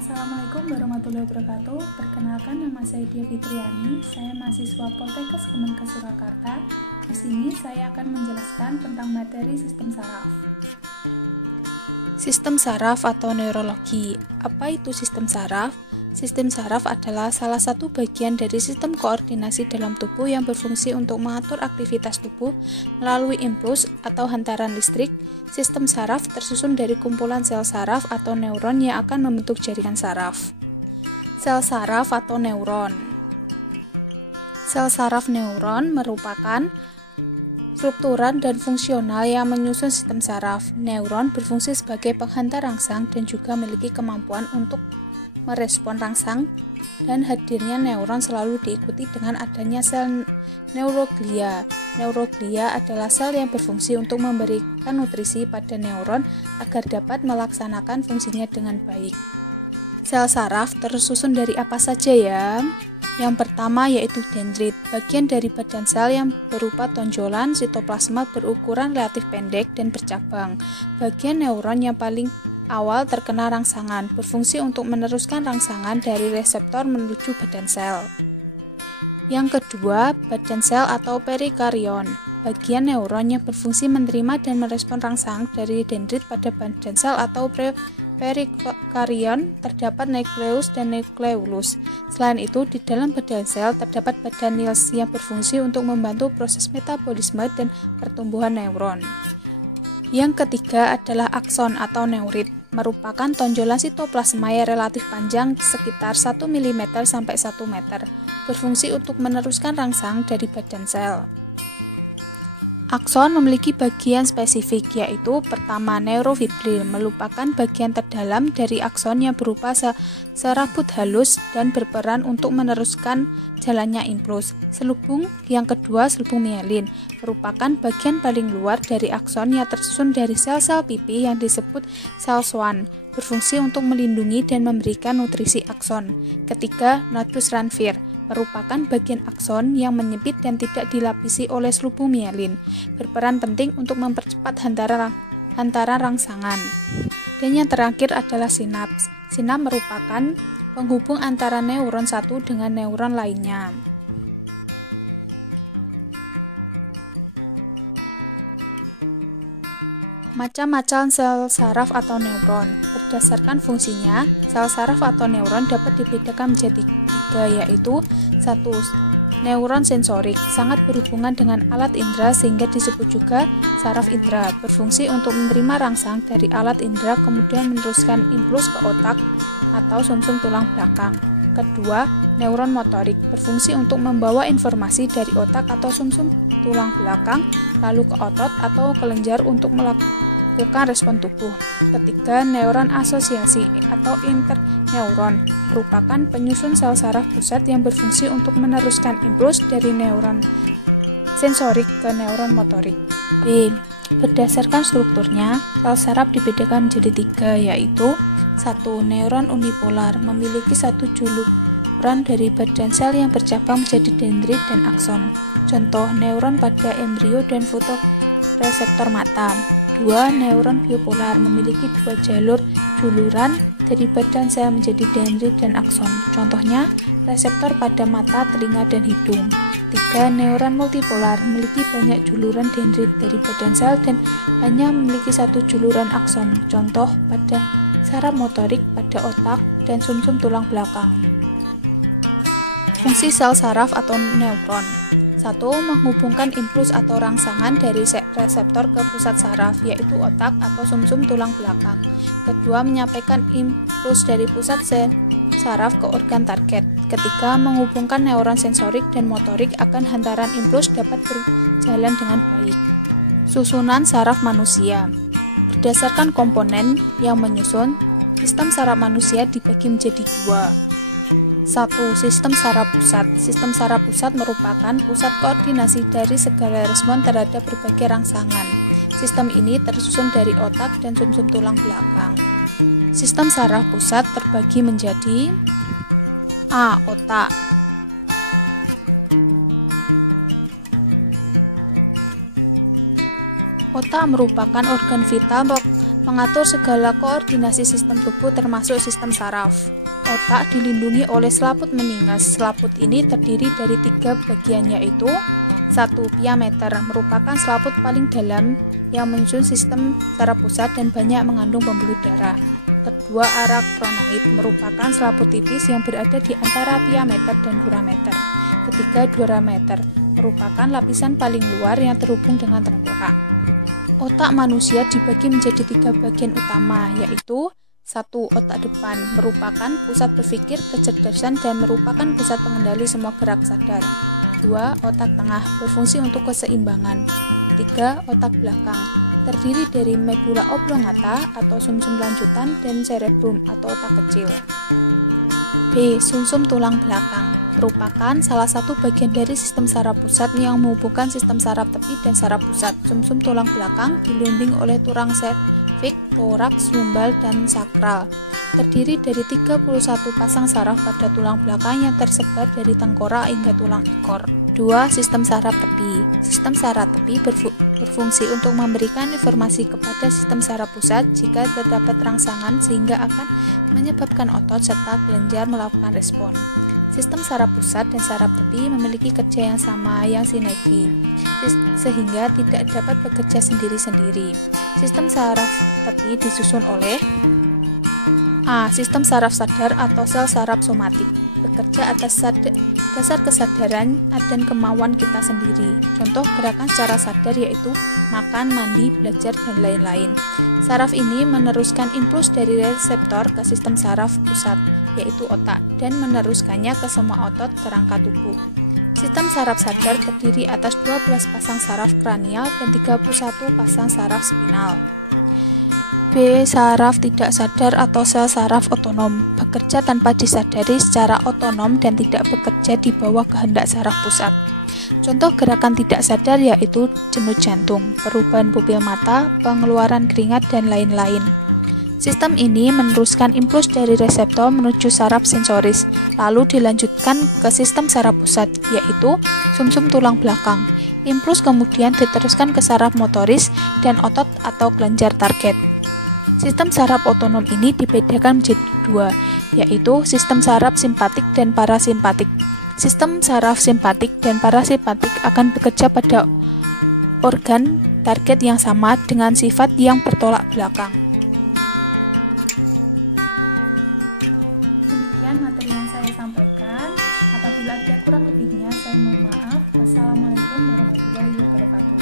Assalamualaikum warahmatullahi wabarakatuh. Perkenalkan, nama saya Dia Fitriani. Saya mahasiswa Poltekkes Kemenkes Surakarta. Di sini saya akan menjelaskan tentang materi sistem saraf. Sistem saraf atau neurologi. Apa itu sistem saraf? Sistem saraf adalah salah satu bagian dari sistem koordinasi dalam tubuh yang berfungsi untuk mengatur aktivitas tubuh melalui impuls atau hantaran listrik. Sistem saraf tersusun dari kumpulan sel saraf atau neuron yang akan membentuk jaringan saraf. Sel saraf atau neuron. Sel saraf neuron merupakan strukturan dan fungsional yang menyusun sistem saraf. Neuron berfungsi sebagai penghantar rangsang dan juga memiliki kemampuan untuk merespon rangsang, dan hadirnya neuron selalu diikuti dengan adanya sel neuroglia. Neuroglia adalah sel yang berfungsi untuk memberikan nutrisi pada neuron agar dapat melaksanakan fungsinya dengan baik. Sel saraf tersusun dari apa saja ya? Yang pertama yaitu dendrit, bagian dari badan sel yang berupa tonjolan sitoplasma berukuran relatif pendek dan bercabang. Bagian neuron yang paling awal terkena rangsangan, berfungsi untuk meneruskan rangsangan dari reseptor menuju badan sel. Yang kedua, badan sel atau perikarion, bagian neuron yang berfungsi menerima dan merespon rangsang dari dendrit pada badan sel atau perikarion terdapat nukleus dan nukleolus. Selain itu, di dalam badan sel terdapat badan nils yang berfungsi untuk membantu proses metabolisme dan pertumbuhan neuron. Yang ketiga adalah akson atau neurit, merupakan tonjolan sitoplasma yang relatif panjang sekitar 1 mm sampai 1 meter, berfungsi untuk meneruskan rangsang dari badan sel. Akson memiliki bagian spesifik, yaitu pertama neurofibril, merupakan bagian terdalam dari akson yang berupa serabut halus dan berperan untuk meneruskan jalannya impuls. Selubung yang kedua, selubung mielin, merupakan bagian paling luar dari akson yang tersusun dari sel-sel pipi yang disebut sel Schwann, berfungsi untuk melindungi dan memberikan nutrisi akson. Ketiga, nodus Ranvier, merupakan bagian akson yang menyempit dan tidak dilapisi oleh selubung mielin, berperan penting untuk mempercepat hantaran rangsangan. Dan yang terakhir adalah sinaps. Sinaps merupakan penghubung antara neuron satu dengan neuron lainnya. Macam-macam sel saraf atau neuron. Berdasarkan fungsinya, sel saraf atau neuron dapat dibedakan menjadi tiga, yaitu 1. Neuron sensorik, sangat berhubungan dengan alat indera sehingga disebut juga saraf indera, berfungsi untuk menerima rangsang dari alat indera kemudian meneruskan impuls ke otak atau sumsum tulang belakang. Kedua, neuron motorik, berfungsi untuk membawa informasi dari otak atau sumsum tulang belakang lalu ke otot atau kelenjar untuk melakukan respon tubuh. Ketiga, neuron asosiasi atau interneuron, merupakan penyusun sel saraf pusat yang berfungsi untuk meneruskan impuls dari neuron sensorik ke neuron motorik. B. Berdasarkan strukturnya, sel saraf dibedakan menjadi tiga, yaitu 1. Neuron unipolar, memiliki satu juluran dari badan sel yang bercabang menjadi dendrit dan akson. Contoh, neuron pada embrio dan fotoreseptor mata. 2. Neuron biopolar, memiliki dua juluran dari badan sel menjadi dendrit dan akson. Contohnya, reseptor pada mata, telinga, dan hidung. 3. Neuron multipolar, memiliki banyak juluran dendrit dari badan sel dan hanya memiliki satu juluran akson. Contoh, pada saraf motorik pada otak dan sumsum tulang belakang. Fungsi sel saraf atau neuron. 1. Menghubungkan impuls atau rangsangan dari reseptor ke pusat saraf, yaitu otak atau sumsum tulang belakang. Kedua, menyampaikan impuls dari pusat saraf ke organ target. Ketiga, menghubungkan neuron sensorik dan motorik akan hantaran impuls dapat berjalan dengan baik. Susunan saraf manusia. Berdasarkan komponen yang menyusun, sistem saraf manusia dibagi menjadi dua. 1. Sistem saraf pusat. Sistem saraf pusat merupakan pusat koordinasi dari segala respon terhadap berbagai rangsangan. Sistem ini tersusun dari otak dan sumsum tulang belakang. Sistem saraf pusat terbagi menjadi A. Otak. Otak merupakan organ vital mengatur segala koordinasi sistem tubuh termasuk sistem saraf. Otak dilindungi oleh selaput meninges. Selaput ini terdiri dari 3 bagian, yaitu 1. Pia meter merupakan selaput paling dalam yang menyusun sistem saraf pusat dan banyak mengandung pembuluh darah. Kedua, arachnoid merupakan selaput tipis yang berada di antara pia meter dan dura meter. Ketiga, dura meter merupakan lapisan paling luar yang terhubung dengan tengkorak. Otak manusia dibagi menjadi 3 bagian utama, yaitu 1. Otak depan merupakan pusat berpikir, kecerdasan, dan merupakan pusat pengendali semua gerak sadar. 2. Otak tengah berfungsi untuk keseimbangan. 3. Otak belakang terdiri dari medula oblongata atau sumsum lanjutan dan cerebrum atau otak kecil. B. Sumsum tulang belakang merupakan salah satu bagian dari sistem saraf pusat yang menghubungkan sistem saraf tepi dan saraf pusat. Sumsum tulang belakang dilindungi oleh tulang serviks, toraks, lumbal, dan sakral. Terdiri dari 31 pasang saraf pada tulang belakang yang tersebar dari tengkorak hingga tulang ekor. 2. Sistem saraf tepi. Sistem saraf tepi berfungsi untuk memberikan informasi kepada sistem saraf pusat jika terdapat rangsangan sehingga akan menyebabkan otot serta kelenjar melakukan respon. Sistem saraf pusat dan saraf tepi memiliki kerja yang sama, yang sinergi, sehingga tidak dapat bekerja sendiri-sendiri. Sistem saraf tepi disusun oleh A. Sistem saraf sadar atau sel saraf somatik bekerja atas dasar kesadaran dan kemauan kita sendiri. Contoh gerakan secara sadar yaitu makan, mandi, belajar, dan lain-lain. Saraf ini meneruskan impuls dari reseptor ke sistem saraf pusat, yaitu otak, dan meneruskannya ke semua otot kerangka tubuh. Sistem saraf sadar terdiri atas 12 pasang saraf kranial dan 31 pasang saraf spinal. B. Saraf tidak sadar atau sel saraf otonom bekerja tanpa disadari secara otonom dan tidak bekerja di bawah kehendak saraf pusat. Contoh gerakan tidak sadar yaitu denyut jantung, perubahan pupil mata, pengeluaran keringat, dan lain-lain. Sistem ini meneruskan impuls dari reseptor menuju saraf sensoris, lalu dilanjutkan ke sistem saraf pusat, yaitu sumsum tulang belakang. Impuls kemudian diteruskan ke saraf motoris dan otot atau kelenjar target. Sistem saraf otonom ini dibedakan menjadi 2, yaitu sistem saraf simpatik dan parasimpatik. Sistem saraf simpatik dan parasimpatik akan bekerja pada organ target yang sama dengan sifat yang bertolak belakang. Demikian materi yang saya sampaikan. Apabila ada kurang lebihnya, saya mohon maaf. Wassalamualaikum warahmatullahi wabarakatuh.